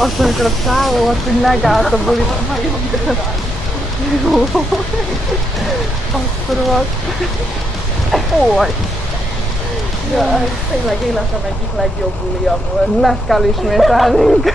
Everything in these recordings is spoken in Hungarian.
Azt, amikor a csávó ott, hogy megállt a bulit, jó. Akkor volt. Ój. Ja, ez tényleg életem egyik legjobb bulia volt. Meg kell ismételnünk.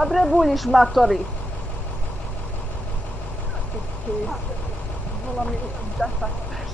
Dobre buliš, matori! Valami defektes.